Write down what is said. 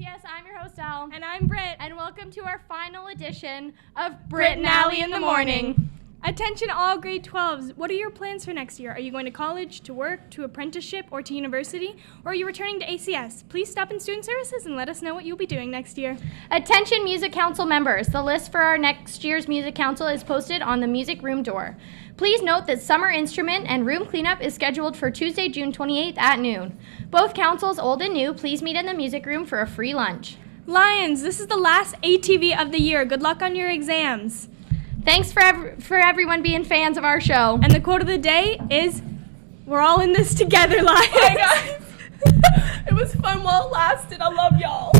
ATS. I'm your host, Al. And I'm Britt. And welcome to our final edition of Britt and Allie in the Morning. Attention all grade 12s. What are your plans for next year? Are you going to college, to work, to apprenticeship, or to university? Or are you returning to ACS? Please stop in student services and let us know what you'll be doing next year. Attention Music Council members. The list for our next year's Music Council is posted on the music room door. Please note that summer instrument and room cleanup is scheduled for Tuesday, June 28th at noon. Both councils, old and new, please meet in the music room for a free lunch. Lions, this is the last ATV of the year. Good luck on your exams. Thanks for everyone being fans of our show. And the quote of the day is, "We're all in this together, Lions." Bye, guys. It was fun while it lasted. I love y'all.